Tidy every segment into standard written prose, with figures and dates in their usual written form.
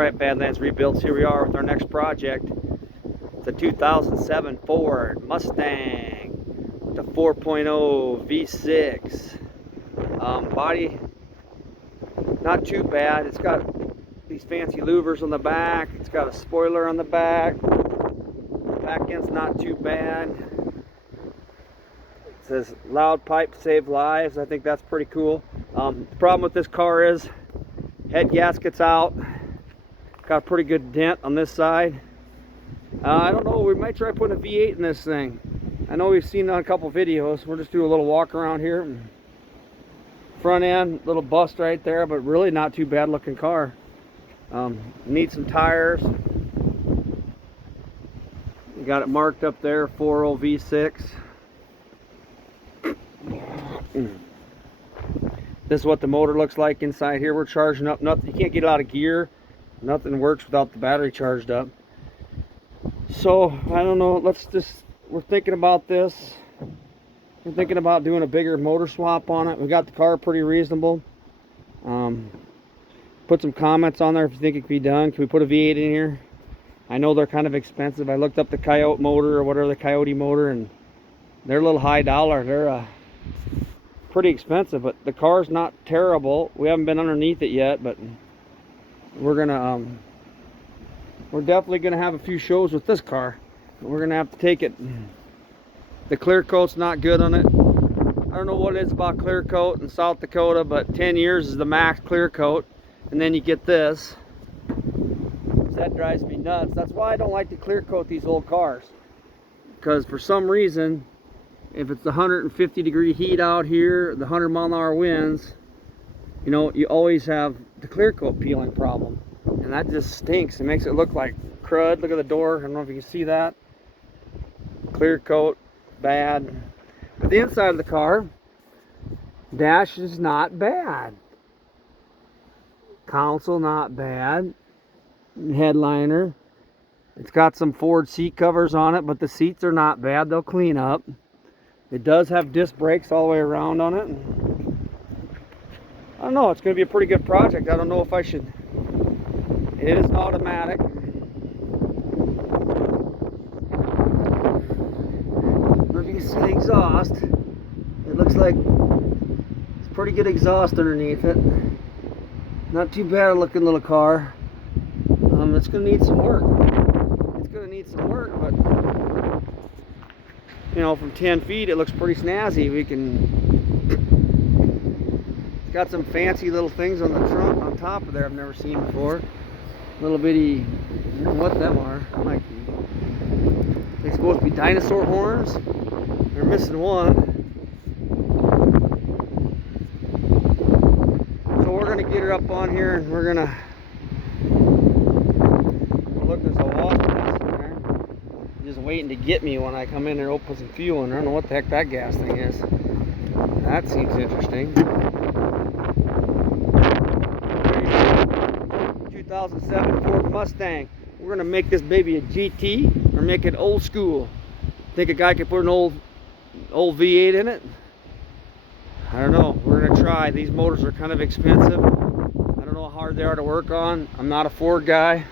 Alright, Badlands Rebuilds, here we are with our next project. It's a 2007 Ford Mustang, the 4.0 V6. Body, not too bad. It's got these fancy louvers on the back. It's got a spoiler on the back. Back end's not too bad. It says loud pipe save lives. I think that's pretty cool. The problem with this car is head gasket's out. Got a pretty good dent on this side. I don't know, we might try putting a V8 in this thing. I know we've seen it on a couple videos. We'll just do a little walk around here. Front end, little bust right there, but really not too bad looking car. Need some tires. You got it marked up there, 4.0 V6. This is what the motor looks like inside here. We're charging up nothing. You can't get it out of gear. Nothing works without the battery charged up. So I don't know, we're thinking about this. We're thinking about doing a bigger motor swap on it. We got the car pretty reasonable. Put some comments on there if you think it could be done. Can we put a V8 in here? I know they're kind of expensive. I looked up the Coyote motor or whatever, the Coyote motor, and they're a little high dollar. They're pretty expensive, but the car's not terrible. We haven't been underneath it yet, but we're definitely gonna have a few shows with this car. We're gonna have to take it. The clear coat's not good on it. I don't know what it is about clear coat in South Dakota, but 10 years is the max clear coat, and then you get this. That drives me nuts. That's why I don't like to clear coat these old cars, because for some reason, if it's 150-degree heat out here, the 100-mile-an-hour winds, you know, you always have the clear coat peeling problem, and that just stinks. It makes it look like crud. Look at the door. I don't know if you can see that. Clear coat, bad. But the inside of the car, dash is not bad. Console not bad. Headliner. It's got some Ford seat covers on it, but the seats are not bad. They'll clean up. It does have disc brakes all the way around on it. I don't know, it's going to be a pretty good project. I don't know if I should. It is an automatic. I don't know if you can see the exhaust. It looks like it's pretty good exhaust underneath it. Not too bad looking little car. It's going to need some work. It's going to need some work, but you know, from 10 feet it looks pretty snazzy. We can. It's got some fancy little things on the trunk on top of there I've never seen before. Little bitty, I don't know what them are. Like, they're supposed to be dinosaur horns. They're missing one. So we're gonna get her up on here, and we're gonna. Look, there's a water gas in there. Just waiting to get me when I come in there, open some fuel, and I don't know what the heck that gas thing is. That seems interesting. 2007 Ford Mustang. We're gonna make this baby a GT or make it old school. Think a guy could put an old V8 in it? I don't know. We're gonna try. These motors are kind of expensive. I don't know how hard they are to work on. I'm not a Ford guy,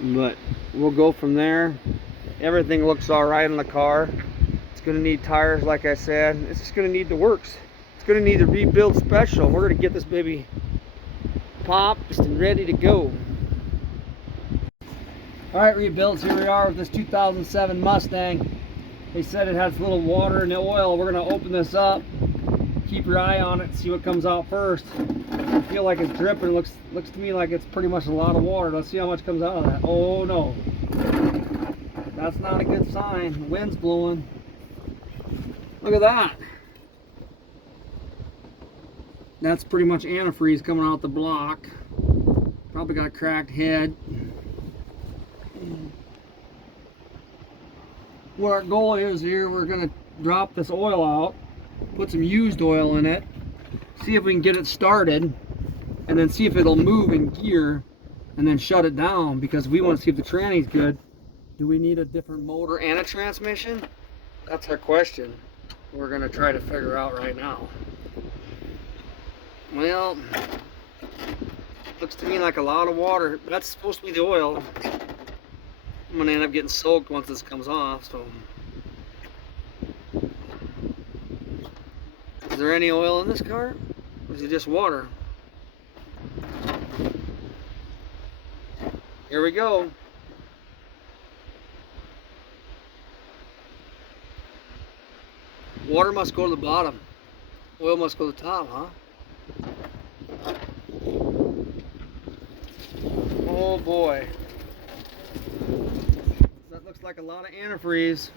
but we'll go from there. Everything looks all right on the car. It's gonna need tires, like I said. It's just gonna need the works. It's gonna need a rebuild special. We're gonna get this baby popped and ready to go. All right, rebuilds, here we are with this 2007 Mustang. They said it has a little water and oil. We're gonna open this up. Keep your eye on it, see what comes out first. I feel like it's dripping. Looks to me like it's pretty much a lot of water. Let's see how much comes out of that. Oh no, that's not a good sign. The wind's blowing. Look at that. That's pretty much antifreeze coming out the block. Probably got a cracked head. What our goal is here, we're gonna drop this oil out, put some used oil in it, see if we can get it started, and then see if it'll move in gear, and then shut it down, because we want to see if the tranny's good. Do we need a different motor and a transmission? That's our question. We're gonna try to figure out right now. Well, Looks to me like a lot of water. That's supposed to be the oil. I'm gonna end up getting soaked once this comes off, so. Is there any oil in this car? Or is it just water? Here we go. Water must go to the bottom. Oil must go to the top, huh? Oh boy. That looks like a lot of antifreeze.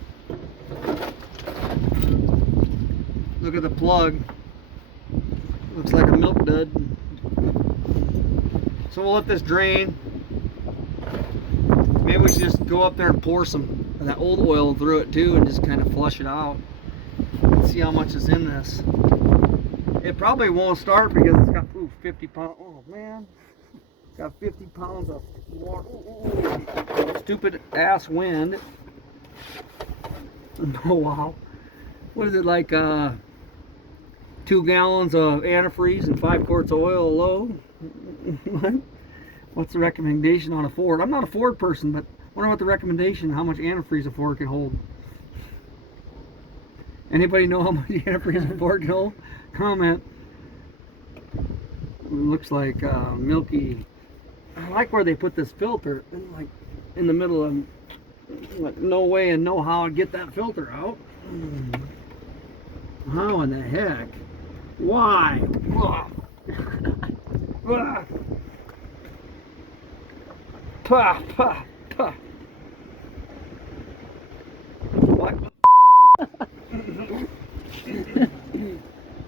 Look at the plug. Looks like a milk dud. So we'll let this drain. Maybe we should just go up there and pour some of that old oil through it too and just kind of flush it out. Let's see how much is in this. It probably won't start because it's got 50 pounds. Oh man. Got 50 pounds of water. Stupid ass wind. Oh wow. What is it, like 2 gallons of antifreeze and 5 quarts of oil low? What? What's the recommendation on a Ford? I'm not a Ford person, but I wonder what the recommendation, how much antifreeze a Ford can hold. Anybody know how much antifreeze a Ford can hold? Comment. It looks like milky. I like where they put this filter, like in the middle of, like, no way and no how to get that filter out. How in the heck? Why? Pah, pah, pah. What?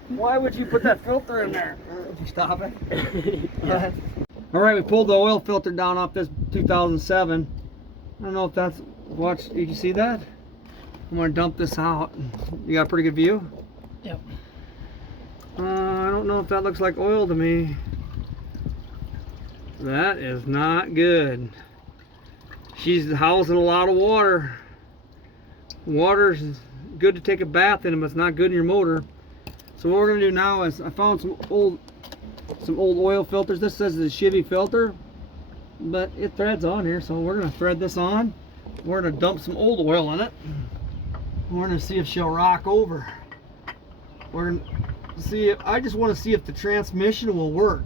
Why would you put that filter in there? Did you stop it? Yeah. All right, we pulled the oil filter down off this 2007. I don't know if that's, watch, did you see that? I'm gonna dump this out. You got a pretty good view? Yep. I don't know if that looks like oil to me. That is not good. She's housing a lot of water. Water's good to take a bath in, but it's not good in your motor. So what we're gonna do now is, I found some old oil filters. This says it's a Chevy filter, but it threads on here, so we're gonna thread this on. We're gonna dump some old oil in it. We're gonna see if she'll rock over. We're gonna see if, I just want to see if the transmission will work.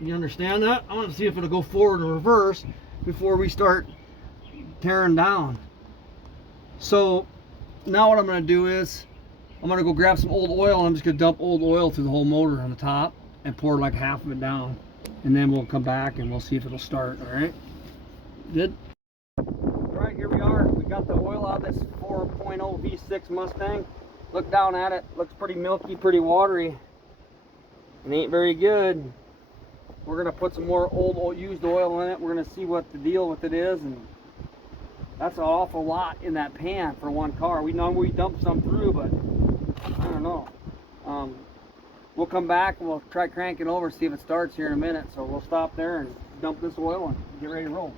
You understand that? I want to see if it'll go forward or reverse before we start tearing down. So now what I'm gonna do is, I'm gonna go grab some old oil and I'm just gonna dump old oil through the whole motor on the top and pour like half of it down, and then we'll come back and we'll see if it'll start. All right, good. All right, here we are. We got the oil out of this 4.0 V6 Mustang. Look down at it. Looks pretty milky, pretty watery. It ain't very good. We're gonna put some more old used oil in it. We're gonna see what the deal with it is, and that's an awful lot in that pan for one car. We know we dumped some through, but I don't know. We'll come back and we'll try cranking over, see if it starts here in a minute. So we'll stop there and dump this oil and get ready to roll.